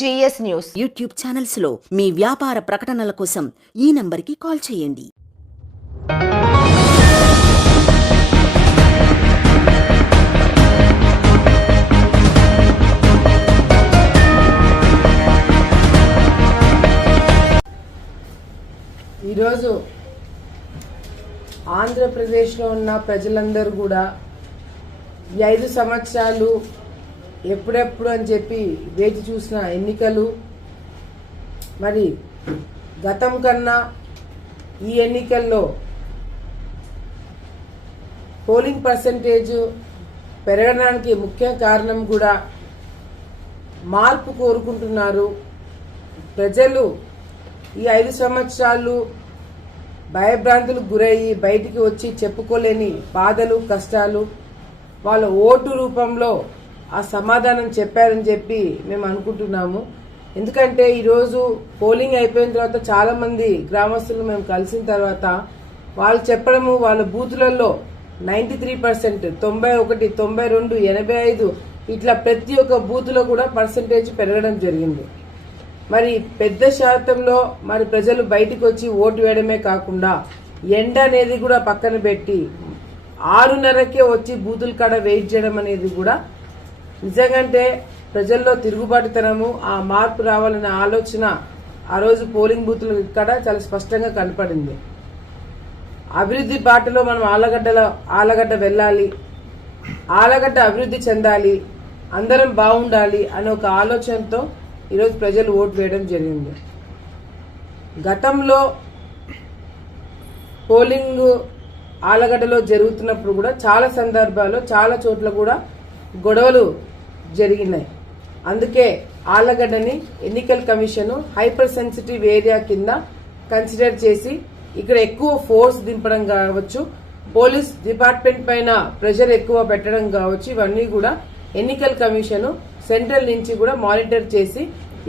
GS news YouTube channels లో మీ వ్యాపార ప్రకటనల కోసం ఈ నంబర్కి కాల్ చేయండి. ఈరోజు ఆంధ్రప్రదేశ్లో ఉన్న ప్రజలందరూ కూడా ఈ 5 సంవత్సరాలు ఎప్పుడెప్పుడు అని చెప్పి వేచి చూసిన ఎన్నికలు, మరి గతం కన్నా ఈ ఎన్నికల్లో పోలింగ్ పర్సంటేజ్ పెరగడానికి ముఖ్య కారణం కూడా మార్పు కోరుకుంటున్నారు. ప్రజలు ఈ 5 సంవత్సరాలు భయభ్రాంతులకు గురయ్యి బయటికి వచ్చి చెప్పుకోలేని బాధలు, కష్టాలు వాళ్ళ ఓటు రూపంలో ఆ సమాధానం చెప్పారని చెప్పి మేము అనుకుంటున్నాము. ఎందుకంటే ఈరోజు పోలింగ్ అయిపోయిన తర్వాత చాలా మంది గ్రామస్తులు మేము కలిసిన తర్వాత వాళ్ళు చెప్పడము, వాళ్ళ బూతులలో 93%, 91, 92, 85 ఇట్లా ప్రతి ఒక్క బూత్లో కూడా పర్సంటేజ్ పెరగడం జరిగింది. మరి పెద్ద శాతంలో మరి ప్రజలు బయటికి వచ్చి ఓటు వేయడమే కాకుండా ఎండ అనేది కూడా పక్కన పెట్టి 6:30కే వచ్చి బూతుల కాడ వెయిట్ చేయడం అనేది కూడా నిజంగానే ప్రజల్లో తిరుగుబాటుతనము, ఆ మార్పు రావాలనే ఆలోచన ఆ రోజు పోలింగ్ బూతుల కాడ చాలా స్పష్టంగా కనపడింది. అభివృద్ధి బాటలో మనం ఆలగడ్డ వెళ్ళాలి, ఆలగడ్డ అభివృద్ధి చెందాలి, అందరం బాగుండాలి అనే ఒక ఆలోచనతో ఈరోజు ప్రజలు ఓటు వేయడం జరిగింది. గతంలో పోలింగ్ ఆలగడ్డలో జరుగుతున్నప్పుడు కూడా చాలా సందర్భాల్లో చాలా చోట్ల కూడా గొడవలు జరిగినాయి. అందుకే ఆలగడ్డని ఎన్నికల కమిషన్ హైపర్ సెన్సిటివ్ ఏరియా కింద కన్సిడర్ చేసి ఇక్కడ ఎక్కువ ఫోర్స్ దింపడం కావచ్చు, పోలీస్ డిపార్ట్మెంట్ పైన ప్రెషర్ ఎక్కువ పెట్టడం కావచ్చు, ఇవన్నీ కూడా ఎన్నికల కమిషన్ సెంట్రల్ నుంచి కూడా మానిటర్ చేసి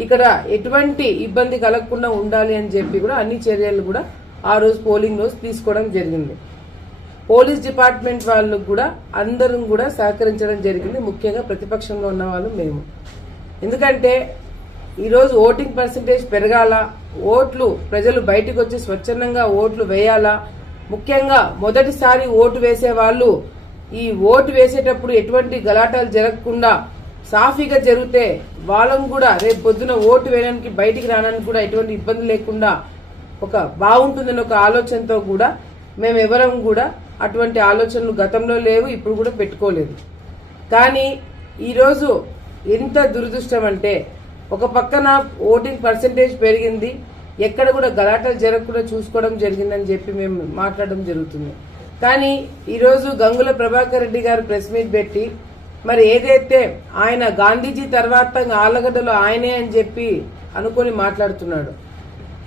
ఇక్కడ ఎటువంటి ఇబ్బంది కలగకుండా ఉండాలి అని చెప్పి కూడా అన్ని చర్యలు కూడా ఆ రోజు పోలింగ్ రోజు తీసుకోవడం జరిగింది. పోలీస్ డిపార్ట్మెంట్ వాళ్ళు కూడా అందరం కూడా సహకరించడం జరిగింది, ముఖ్యంగా ప్రతిపక్షంలో ఉన్న వాళ్ళు మేము. ఎందుకంటే ఈరోజు ఓటింగ్ పర్సంటేజ్ పెరగాల, ఓట్లు ప్రజలు బయటకు వచ్చి స్వచ్ఛందంగా ఓట్లు వేయాలా, ముఖ్యంగా మొదటిసారి ఓటు వేసే వాళ్ళు ఈ ఓటు వేసేటప్పుడు ఎటువంటి గలాటాలు జరగకుండా సాఫీగా జరిగితే వాళ్ళని కూడా రేపు పొద్దున ఓటు వేయడానికి బయటికి రావడానికి కూడా ఎటువంటి ఇబ్బంది లేకుండా ఒక బాగుంటుందని ఒక ఆలోచనతో కూడా మేమెవరం కూడా అటువంటి ఆలోచనలు గతంలో లేవు, ఇప్పుడు కూడా పెట్టుకోలేదు. కానీ ఈరోజు ఎంత దురదృష్టం అంటే ఒక పక్కన ఓటింగ్ పర్సంటేజ్ పెరిగింది, ఎక్కడ కూడా గలాటలు జరగకుండా చూసుకోవడం జరిగిందని చెప్పి మేము మాట్లాడడం జరుగుతుంది. కానీ ఈరోజు గంగుల ప్రభాకర్ రెడ్డి గారు ప్రెస్ మీట్ పెట్టి మరి ఏదైతే ఆయన గాంధీజీ తర్వాత ఆలగడ్డలో ఆయనే అని చెప్పి అనుకొని మాట్లాడుతున్నాడు.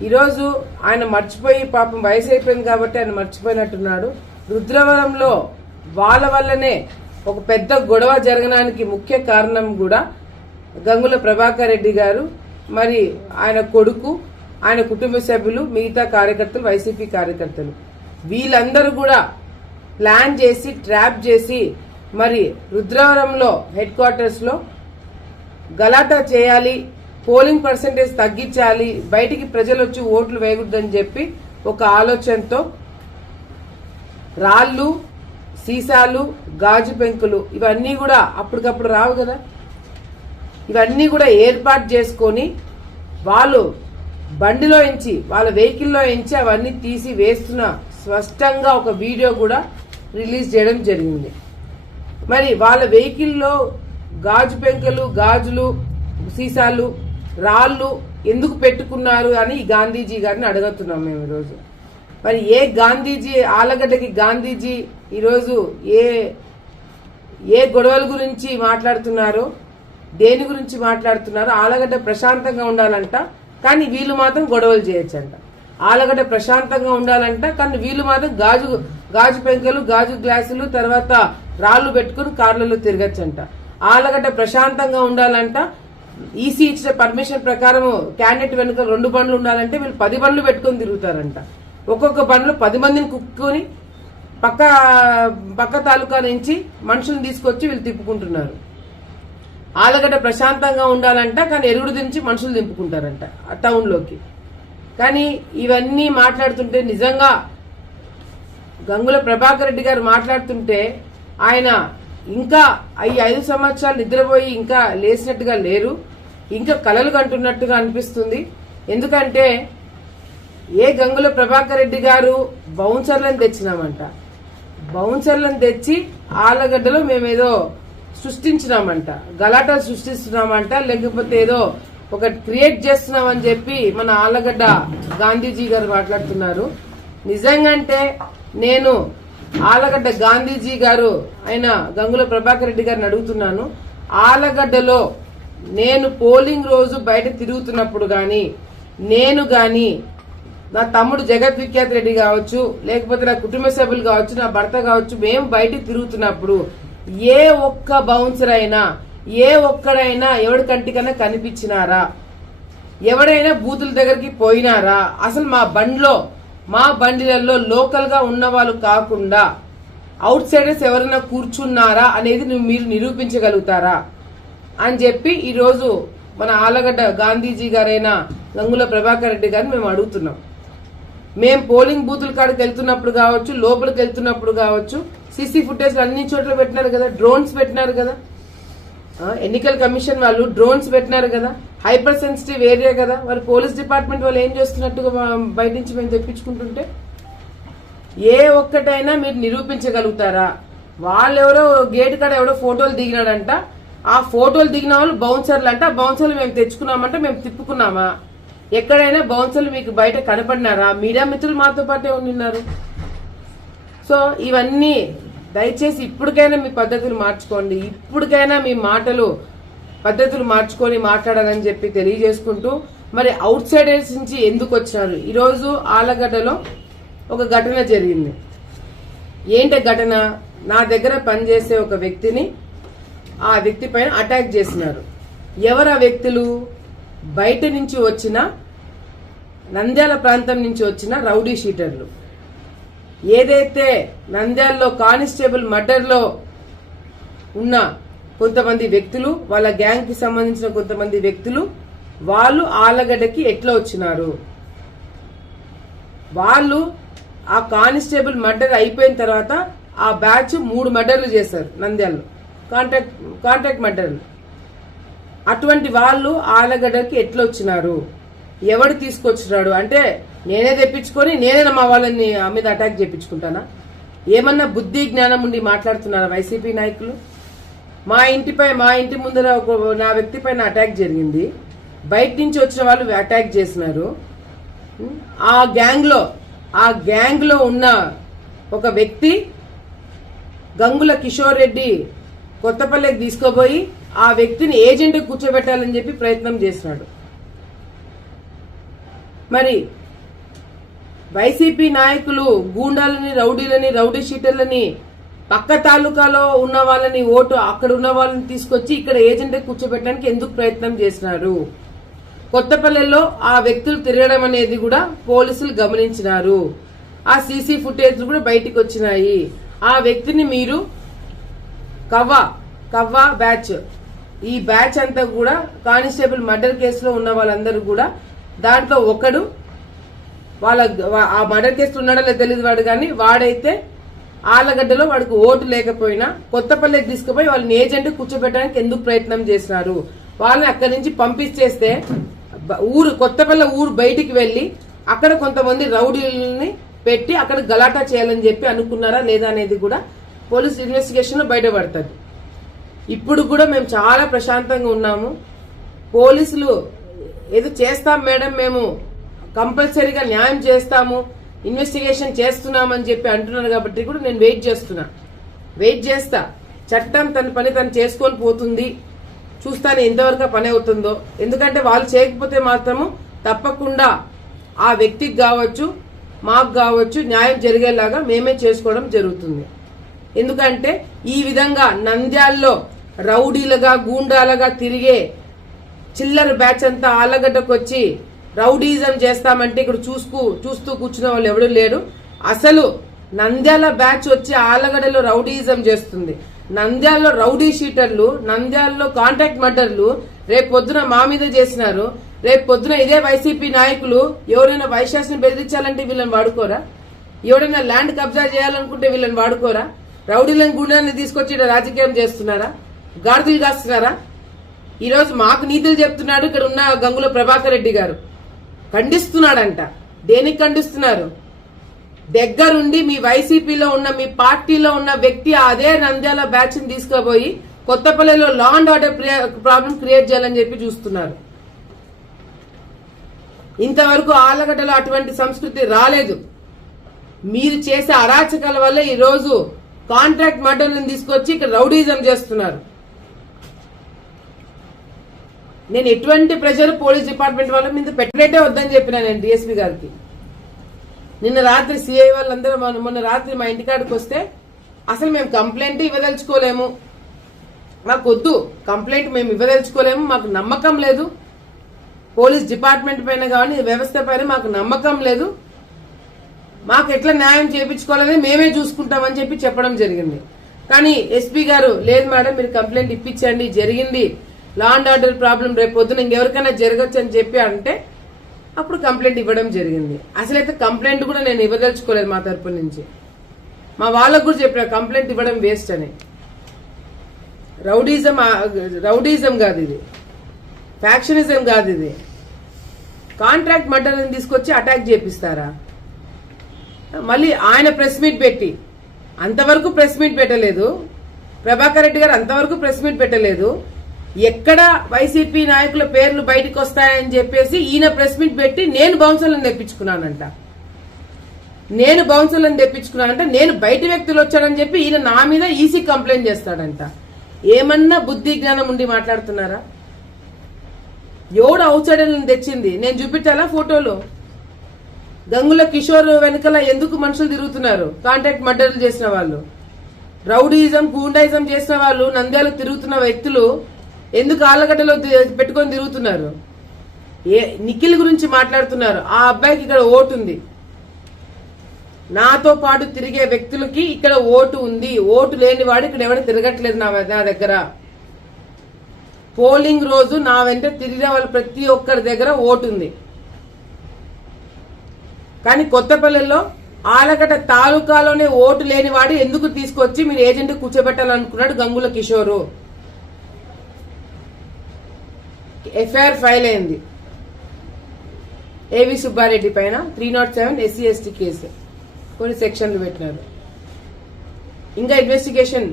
ఈరోజు ఆయన మర్చిపోయి, పాపం వయసు అయిపోయింది కాబట్టి ఆయన మర్చిపోయినట్టున్నాడు. రుద్రవరంలో వాళ్ళ వల్లనే ఒక పెద్ద గొడవ జరగడానికి ముఖ్య కారణం కూడా గంగుల ప్రభాకర్ రెడ్డి గారు, మరి ఆయన కొడుకు, ఆయన కుటుంబ సభ్యులు, మిగతా కార్యకర్తలు, వైసీపీ కార్యకర్తలు వీళ్ళందరూ కూడా ప్లాన్ చేసి ట్రాప్ చేసి మరి రుద్రవరంలో హెడ్ క్వార్టర్స్ లో గలాటా చేయాలి, పోలింగ్ పర్సంటేజ్ తగ్గించాలి, బయటికి ప్రజలు వచ్చి ఓట్లు వేయకూడదని చెప్పి ఒక ఆలోచనతో రాళ్లు, సీసాలు, గాజు పెంకులు ఇవన్నీ కూడా అప్పటికప్పుడు రావు కదా, ఇవన్నీ కూడా ఏర్పాటు చేసుకొని వాళ్ళు బండిలో ఎంచి, వాళ్ళ వెహికల్లో ఎంచి అవన్నీ తీసి వేస్తున్న స్పష్టంగా ఒక వీడియో కూడా రిలీజ్ చేయడం జరిగింది. మరి వాళ్ళ వెహికల్లో గాజు పెంకులు, గాజులు, సీసాలు, రాళ్లు ఎందుకు పెట్టుకున్నారు అని గాంధీజీ గారిని అడుగుతున్నాం మేము ఈరోజు. మరి ఏ గాంధీజీ, ఆలగడ్డకి గాంధీజీ ఈరోజు ఏ గొడవల గురించి మాట్లాడుతున్నారో, దేని గురించి మాట్లాడుతున్నారో, ఆలగడ్డ ప్రశాంతంగా ఉండాలంట కానీ వీళ్ళు మాత్రం గొడవలు చేయొచ్చంట. ఆలగడ్డ ప్రశాంతంగా ఉండాలంట కానీ వీళ్ళు మాత్రం గాజు పెంకలు, గాజు గ్లాసులు, తర్వాత రాళ్లు పెట్టుకుని కార్లలో తిరగచ్చంట. ఆలగడ్డ ప్రశాంతంగా ఉండాలంట, ఈసీ ఇచ్చిన పర్మిషన్ ప్రకారం క్యాండిడేట్ వెనుక 2 బండ్లు ఉండాలంటే వీళ్ళు 10 బండ్లు పెట్టుకుని తిరుగుతారంట. ఒక్కొక్క బండ్లో 10 మందిని కుక్కుని పక్క తాలూకా నుంచి మనుషులను తీసుకొచ్చి వీళ్ళు తిప్పుకుంటున్నారు. ఆలగడ్డ ప్రశాంతంగా ఉండాలంట, కానీ ఎరుగుడు దించి మనుషులు దింపుకుంటారంట ఆ టౌన్లోకి. కానీ ఇవన్నీ మాట్లాడుతుంటే నిజంగా గంగుల ప్రభాకర్ రెడ్డి గారు మాట్లాడుతుంటే ఆయన ఇంకా ఈ 5 సంవత్సరాలు నిద్రపోయి ఇంకా లేచినట్టుగా లేరు, ఇంకా కలలు కంటున్నట్టుగా అనిపిస్తుంది. ఎందుకంటే గంగుల ప్రభాకర్ రెడ్డి గారు బౌన్సర్లను తెచ్చినామంట, బౌన్సర్లను తెచ్చి ఆలగడ్డలో మేమేదో సృష్టించినామంట, గలాటాలు సృష్టిస్తున్నామంట, లేకపోతే ఏదో ఒకటి క్రియేట్ చేస్తున్నామని చెప్పి మన ఆలగడ్డ గాంధీజీ గారు మాట్లాడుతున్నారు. నిజంగంటే నేను ఆలగడ్డ గాంధీజీ గారు ఆయన గంగుల ప్రభాకర్ రెడ్డి గారిని అడుగుతున్నాను, ఆలగడ్డలో నేను పోలింగ్ రోజు బయట తిరుగుతున్నప్పుడు గాని, నేను గాని, నా తమ్ముడు జగత్ విఖ్యాత్ రెడ్డి కావచ్చు, లేకపోతే నా కుటుంబ సభ్యులు కావచ్చు, నా భర్త కావచ్చు, మేము బయట తిరుగుతున్నప్పుడు ఏ ఒక్క బౌన్సర్ అయినా, ఏ ఒక్కడైనా ఎవడి కంటికన్నా కనిపించినారా? ఎవడైనా బూతుల దగ్గరికి పోయినారా? అసలు మా బండిలలో లోకల్ గా ఉన్న వాళ్ళు కాకుండా అవుట్ సైడర్స్ ఎవరైనా కూర్చున్నారా అనేది మీరు నిరూపించగలుగుతారా అని చెప్పి ఈరోజు మన ఆలగడ్డ గాంధీజీ గారైన గంగుల ప్రభాకర్ రెడ్డి గారిని మేము అడుగుతున్నాం. మేము పోలింగ్ బూతుల కాడికి వెళ్తున్నప్పుడు కావచ్చు, లోపలికి వెళ్తున్నప్పుడు కావచ్చు, సీసీ ఫుటేజ్ అన్ని చోట్ల పెట్టినారు కదా, డ్రోన్స్ పెట్టినారు కదా, ఎన్నికల కమిషన్ వాళ్ళు డ్రోన్స్ పెట్టినారు కదా, హైపర్ సెన్సిటివ్ ఏరియా కదా, మరి పోలీస్ డిపార్ట్మెంట్ వాళ్ళు ఏం చేస్తున్నట్టుగా బయట నుంచి మేము తెప్పించుకుంటుంటే ఏ ఒక్కటైనా మీరు నిరూపించగలుగుతారా? వాళ్ళెవరో గేట్ కాడ ఎవడో ఫోటోలు దిగినాడంట, ఆ ఫోటోలు దిగిన వాళ్ళు బౌన్సర్లు అంట, బౌన్సర్లు మేము తెచ్చుకున్నామంట, మేము తిప్పుకున్నామా? ఎక్కడైనా బౌన్సర్లు మీకు బయట కనపడినారా? మీడియా మిత్రులు మాతో పాటే ఉన్నారు. సో ఇవన్నీ దయచేసి ఇప్పటికైనా మీ పద్ధతులు మార్చుకోండి, ఇప్పటికైనా మీ పద్ధతులు మార్చుకొని మాట్లాడాలని చెప్పి తెలియజేసుకుంటూ, మరి అవుట్ సైడర్స్ నుంచి ఎందుకు వచ్చినారు? ఈరోజు ఆలగడ్డలో ఒక ఘటన జరిగింది. ఏంటి ఘటన? నా దగ్గర పనిచేసే ఒక వ్యక్తిని ఆ వ్యక్తి పైన అటాక్ చేసినారు. ఎవరు ఆ వ్యక్తులు? బయట నుంచి వచ్చిన, నంద్యాల ప్రాంతం నుంచి వచ్చిన రౌడీ షీటర్లు. ఏదైతే నంద్యాలలో కానిస్టేబుల్ మర్డర్లో ఉన్న కొంతమంది వ్యక్తులు, వాళ్ళ గ్యాంగ్ కి సంబంధించిన కొంతమంది వ్యక్తులు, వాళ్ళు ఆలగడ్డకి ఎట్లా వచ్చినారు? వాళ్ళు ఆ కానిస్టేబుల్ మర్డర్ అయిపోయిన తర్వాత ఆ బ్యాచ్ 3 మర్డర్లు చేశారు నంద్యాలలో, కాంట్రాక్ట్ మర్డర్లు. అటువంటి వాళ్ళు ఆలగడ్డకి ఎట్లా వచ్చినారు? ఎవడు తీసుకొచ్చినాడు? అంటే నేనే తెప్పించుకొని నేనే మా వాళ్ళని మీద అటాక్ చేయించుకుంటానా? ఏమన్నా బుద్ధి జ్ఞానం ఉండి మాట్లాడుతున్నారా వైసీపీ నాయకులు? మా ఇంటి ముందర నా వ్యక్తి పైన అటాక్ జరిగింది, బయట నుంచి వచ్చిన వాళ్ళు అటాక్ చేసినారు. ఆ గ్యాంగ్ లో ఉన్న ఒక వ్యక్తి గంగుల కిషోర్ రెడ్డి కొత్తపల్లికి తీసుకోబోయి ఆ వ్యక్తిని ఏజెంట్ కూర్చోబెట్టాలని చెప్పి ప్రయత్నం చేసినాడు. మరి వైసీపీ నాయకులు గూండాలని, రౌడీ షీటర్లని, పక్క తాలూకాలో ఉన్న వాళ్ళని అక్కడ ఉన్న వాళ్ళని తీసుకొచ్చి ఇక్కడ ఏజెంట్ కూర్చోబెట్టడానికి ఎందుకు ప్రయత్నం చేసినారు? కొత్తపల్లెలో ఆ వ్యక్తులు తిరగడం అనేది కూడా పోలీసులు గమనించినారు. ఆ సీసీ ఫుటేజ్ కూడా బయటికి వచ్చినాయి. ఆ వ్యక్తిని మీరు కవ్వా బ్యాచ్, ఈ బ్యాచ్ అంతా కూడా కానిస్టేబుల్ మర్డర్ కేసులో ఉన్న వాళ్ళందరూ కూడా దాంట్లో ఒకడు, ఆ మర్డర్ కేసులో ఉన్నాడో లేదో తెలియదు వాడు, కానీ వాడైతే ఆలగడ్డలో వాడికి ఓటు లేకపోయినా కొత్తపల్లికి తీసుకుపోయి వాళ్ళని ఏజెంట్ కూర్చోబెట్టడానికి ఎందుకు ప్రయత్నం చేసినారు? వాళ్ళని అక్కడి నుంచి పంపించేస్తే కొత్తపల్లి ఊరు బయటికి వెళ్లి అక్కడ కొంతమంది రౌడీలని పెట్టి అక్కడ గలాటా చేయాలని చెప్పి అనుకున్నారా లేదా అనేది కూడా పోలీస్ ఇన్వెస్టిగేషన్ లో బయటపడుతుంది. ఇప్పుడు కూడా మేము చాలా ప్రశాంతంగా ఉన్నాము. పోలీసులు ఏదో చేస్తాం మేడం, మేము కంపల్సరీగా న్యాయం చేస్తాము, ఇన్వెస్టిగేషన్ చేస్తున్నామని చెప్పి అంటున్నారు. కాబట్టి కూడా నేను వెయిట్ చేస్తా. చట్టం తన పని తను చేసుకొని పోతుంది. చూస్తాను ఎంతవరకు పని అవుతుందో. ఎందుకంటే వాళ్ళు చేయకపోతే మాత్రము తప్పకుండా ఆ వ్యక్తికి కావచ్చు, మాకు కావచ్చు, న్యాయం జరిగేలాగా మేమే చేసుకోవడం జరుగుతుంది. ఎందుకంటే ఈ విధంగా నంద్యాల్లో రౌడీలుగా, గూండాలుగా తిరిగే చిల్లర బ్యాచ్ అంతా ఆలగడ్డకు వచ్చి రౌడీజం చేస్తామంటే ఇక్కడ చూస్తూ కూర్చున్న వాళ్ళు ఎవడూ లేడు. అసలు నంద్యాల బ్యాచ్ వచ్చి ఆలగడ్డలో రౌడీజం చేస్తుంది. నంద్యాలలో రౌడీ షీటర్లు, నంద్యాలలో కాంట్రాక్ట్ మర్డర్లు రేపు పొద్దున మా మీద చేసినారు. రేపు పొద్దున ఇదే వైసీపీ నాయకులు ఎవరైనా వైశాస్ని బెదిరించాలంటే వీళ్ళని వాడుకోరా? ఎవరైనా ల్యాండ్ కబ్జా చేయాలనుకుంటే వీళ్ళని వాడుకోరా? రౌడీలను గుండాన్ని తీసుకొచ్చి రాజకీయం చేస్తున్నారా? గాడిదలు కాస్తున్నారా? ఈ రోజు మాకు నీతులు చెప్తున్నాడు ఇక్కడ ఉన్న గంగుల ప్రభాకర్ రెడ్డి గారు. ఖండిస్తున్నాడంట. దేనికి ఖండిస్తున్నారు? దగ్గరుండి మీ వైసీపీలో ఉన్న, మీ పార్టీలో ఉన్న వ్యక్తి అదే నంద్యాల బ్యాచ్ ని తీసుకుపోయి కొత్తపల్లిలో law and order problem create చేయాలని చెప్పి చూస్తున్నారు. ఇంతవరకు ఆళ్లగడ్డలో అటువంటి సంస్కృతి రాలేదు. మీరు చేసే అరాచకాల వల్ల ఈ రోజు కాంట్రాక్ట్ మర్డర్లను తీసుకొచ్చి ఇక్కడ రౌడీజం చేస్తున్నారు. నేను ఎటువంటి ప్రెషర్ పోలీస్ డిపార్ట్మెంట్ వాళ్ళ మీద పెట్టలేటే వద్దని చెప్పినా నేను డిఎస్పీ గారికి. నిన్న రాత్రి సిఐ వాళ్ళందరూ మొన్న రాత్రి మా ఇంటికాడికి వస్తే అసలు మేము కంప్లైంట్ ఇవ్వదలుచుకోలేము, మాకు వద్దు కంప్లైంట్, మేము ఇవ్వదలుచుకోలేము, మాకు నమ్మకం లేదు, పోలీస్ డిపార్ట్మెంట్ పైన కానీ వ్యవస్థ పైన మాకు నమ్మకం లేదు, మాకు ఎట్లా న్యాయం చేయించుకోవాలని మేమే చూసుకుంటామని చెప్పి చెప్పడం జరిగింది. కానీ ఎస్పీ గారు లేదు మేడం మీరు కంప్లైంట్ ఇప్పించండి, జరిగింది లా అండ్ ఆర్డర్ ప్రాబ్లం, రేపు పొద్దున ఇంకెవరికైనా జరగచ్చు అని చెప్పి అంటే అప్పుడు కంప్లైంట్ ఇవ్వడం జరిగింది. అసలైతే కంప్లైంట్ కూడా నేను ఇవ్వదలుచుకోలేదు మా తరపు నుంచి. మా వాళ్ళకు కూడా చెప్పిన కంప్లైంట్ ఇవ్వడం వేస్ట్ అని. రౌడీజం కాదు ఇది, ఫ్యాక్షనిజం కాదు ఇది. కాంట్రాక్ట్ మర్డర్ని తీసుకొచ్చి అటాక్ చేపిస్తారా? మళ్ళీ ఆయన ప్రెస్ మీట్ పెట్టి, అంతవరకు ప్రెస్ మీట్ పెట్టలేదు ప్రభాకర్ రెడ్డి గారు, అంతవరకు ప్రెస్ మీట్ పెట్టలేదు. ఎక్కడ వైసీపీ నాయకుల పేర్లు బయటకు వస్తాయని చెప్పేసి ఈయన ప్రెస్ మీట్ పెట్టి నేను బౌన్సర్లను తెప్పించుకున్నానంట. నేను బయట వ్యక్తులు వచ్చాడని చెప్పి ఈయన నా మీద ఈసీ కంప్లైంట్ చేస్తాడంట. ఏమన్నా బుద్ధి జ్ఞానం ఉండి మాట్లాడుతున్నారా? ఎవడు ఔట్సైడర్లను తెచ్చింది నేను చూపించాలా ఫోటోలు? గంగుల కిషోర్ వెనకాల ఎందుకు మనుషులు తిరుగుతున్నారు? కాంట్రాక్ట్ మర్డర్లు చేసిన వాళ్ళు, రౌడీజం గూండాయిజం చేసిన వాళ్ళు, నంద్యాలకు తిరుగుతున్న వ్యక్తులు ఎందుకు ఆళ్లగడ్డలో పెట్టుకొని తిరుగుతున్నారు? నిఖిల్ గురించి మాట్లాడుతున్నారు. ఆ అబ్బాయికి ఇక్కడ ఓటు ఉంది, నాతో పాటు తిరిగే వ్యక్తులకి ఇక్కడ ఓటు ఉంది. ఓటు లేని వాడు ఇక్కడ ఎవరు తిరగట్లేదు నా దగ్గర. పోలింగ్ రోజు నా వెంట తిరిగిన వాళ్ళు ప్రతి ఒక్కరి దగ్గర ఓటు ఉంది. కానీ కొత్తపల్లిలో ఆలగడ్డ తాలూకాలోనే ఓటు లేని వాడు ఎందుకు తీసుకొచ్చి మీరు ఏజెంట్ కూర్చోబెట్టాలనుకున్నాడు గంగుల కిషోరు. ఎఫ్ఐఆర్ ఫైల్ అయింది ఏవి సుబ్బారెడ్డి పైన 307 SC ST కేసు, కొన్ని సెక్షన్లు పెట్టినారు. ఇంకా ఇన్వెస్టిగేషన్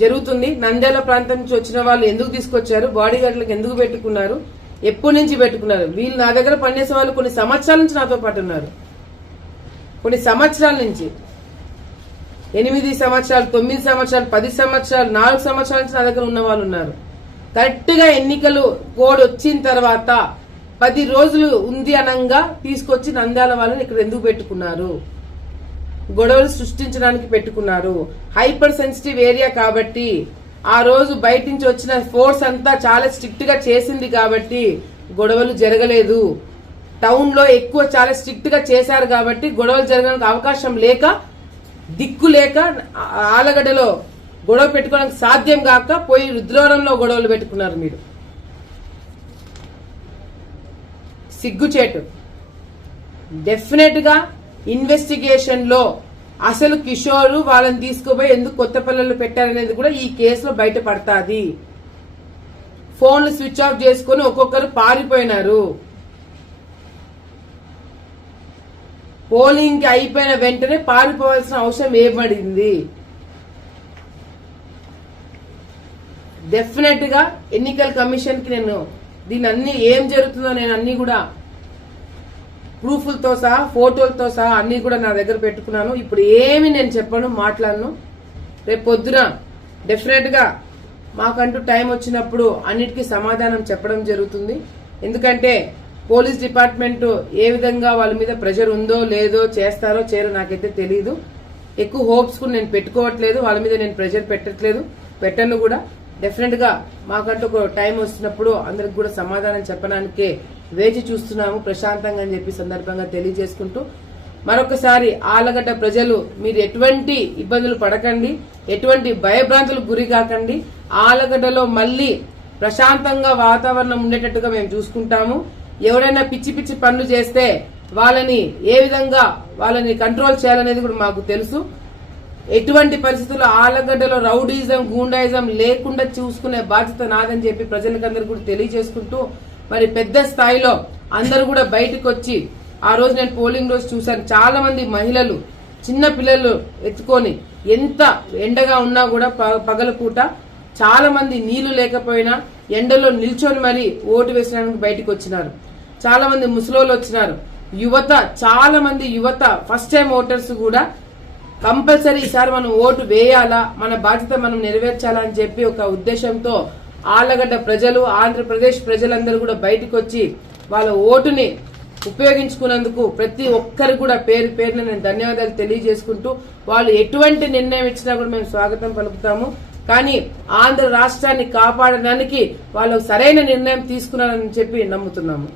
జరుగుతుంది. నంద్యాల ప్రాంతం నుంచి వచ్చిన వాళ్ళు ఎందుకు తీసుకొచ్చారు, బాడీ గార్డులకు ఎందుకు పెట్టుకున్నారు, ఎప్పటి నుంచి పెట్టుకున్నారు? వీళ్ళు నా దగ్గర పనిచేసే వాళ్ళు కొన్ని సంవత్సరాల నుంచి నాతో పాటు ఉన్నారు. కొన్ని సంవత్సరాల నుంచి 8 సంవత్సరాలు, 9 సంవత్సరాలు, 10 సంవత్సరాలు, 4 సంవత్సరాల నుంచి నా దగ్గర ఉన్న వాళ్ళు ఉన్నారు. కరెక్ట్ గా ఎన్నికలు కోడ్ వచ్చిన తర్వాత 10 రోజులు ఉంది అనంగా తీసుకొచ్చి నంద్యాల వాళ్ళని ఇక్కడ ఎందుకు పెట్టుకున్నారు? గొడవలు సృష్టించడానికి పెట్టుకున్నారు. హైపర్ సెన్సిటివ్ ఏరియా కాబట్టి ఆ రోజు బయట నుంచి వచ్చిన ఫోర్స్ అంతా చాలా స్ట్రిక్ట్ గా చేసింది కాబట్టి గొడవలు జరగలేదు. టౌన్ లో ఎక్కువ చాలా స్ట్రిక్ట్ గా చేశారు కాబట్టి గొడవలు జరగడానికి అవకాశం లేక, దిక్కు లేక ఆలగడ్డలో గొడవ పెట్టుకోవడానికి సాధ్యం కాక పోయి రుద్రవరంలో గొడవలు పెట్టుకున్నారు. మీరు సిగ్గుచేటు. డెఫినెట్ గా ఇన్వెస్టిగేషన్ లో అసలు కిషోర్ వాళ్ళని తీసుకుపోయి ఎందుకు కొత్తపల్లిలో పెట్టారనేది కూడా ఈ కేసులో బయటపడతాది. ఫోన్లు స్విచ్ ఆఫ్ చేసుకుని ఒక్కొక్కరు పారిపోయినారు. పోలింగ్ అయిపోయిన వెంటనే పారిపోవాల్సిన అవసరం ఏర్పడింది. డెఫినెట్ గా ఎన్నికల కమిషన్ కి నేను దీని అన్ని ఏం జరుగుతుందో నేను అన్ని కూడా ప్రూఫ్లతో సహా, ఫోటోలతో సహా అన్ని కూడా నా దగ్గర పెట్టుకున్నాను. ఇప్పుడు ఏమి నేను చెప్పను, మాట్లాడను. రేపు పొద్దున డెఫినెట్ గా మాకంటూ టైం వచ్చినప్పుడు అన్నిటికీ సమాధానం చెప్పడం జరుగుతుంది. ఎందుకంటే పోలీస్ డిపార్ట్మెంట్ ఏ విధంగా వాళ్ళ మీద ప్రెషర్ ఉందో లేదో, చేస్తారో చేయరో నాకైతే తెలియదు. ఎక్కువ హోప్స్ కూడా నేను పెట్టుకోవట్లేదు, వాళ్ళ మీద నేను ప్రెషర్ పెట్టట్లేదు, పెట్టను కూడా. డెఫినెట్ గా మాకంటూ ఒక టైం వస్తున్నప్పుడు అందరికి కూడా సమాధానం చెప్పడానికే వేచి చూస్తున్నాము ప్రశాంతంగా అని చెప్పి సందర్భంగా తెలియజేసుకుంటూ, మరొకసారి ఆలగడ్డ ప్రజలు మీరు ఎటువంటి ఇబ్బందులు పడకండి, ఎటువంటి భయభ్రాంతులకు గురి కాకండి. ఆలగడ్డలో మళ్లీ ప్రశాంతంగా వాతావరణం ఉండేటట్టుగా మేము చూసుకుంటాము. ఎవరైనా పిచ్చి పిచ్చి పనులు చేస్తే వాళ్ళని ఏ విధంగా వాళ్ళని కంట్రోల్ చేయాలనేది కూడా మాకు తెలుసు. ఎటువంటి పరిస్థితుల్లో ఆలగడ్డలో రౌడీజం, గూండాయిజం లేకుండా చూసుకునే బాధ్యత నాదని చెప్పి ప్రజలకందరూ కూడా తెలియజేసుకుంటూ, మరి పెద్ద స్థాయిలో అందరూ కూడా బయటకు వచ్చి, ఆ రోజు నేను పోలింగ్ రోజు చూశాను, చాలా మంది మహిళలు చిన్న పిల్లలు ఎత్తుకొని ఎంత ఎండగా ఉన్నా కూడా పగలపూట చాలా మంది నీళ్లు లేకపోయినా ఎండలో నిల్చొని మరి ఓటు వేసడానికి బయటకు వచ్చినారు. చాలా మంది ముసలోళ్ళు వచ్చినారు. యువత, చాలా మంది యువత ఫస్ట్ టైం ఓటర్స్ కూడా కంపల్సరీ ఈసారి మనం ఓటు వేయాలా, మన బాధ్యత మనం నెరవేర్చాలా అని చెప్పి ఒక ఉద్దేశంతో ఆళ్లగడ్డ ప్రజలు, ఆంధ్రప్రదేశ్ ప్రజలందరూ కూడా బయటకు వచ్చి వాళ్ళ ఓటుని ఉపయోగించుకున్నందుకు ప్రతి ఒక్కరు కూడా పేరు పేరున నేను ధన్యవాదాలు తెలియజేసుకుంటూ, వాళ్ళు ఎటువంటి నిర్ణయం ఇచ్చినా కూడా మేము స్వాగతం పలుకుతాము. కానీ ఆంధ్ర రాష్ట్రాన్ని కాపాడడానికి వాళ్ళు సరైన నిర్ణయం తీసుకున్నారని చెప్పి నమ్ముతున్నాము.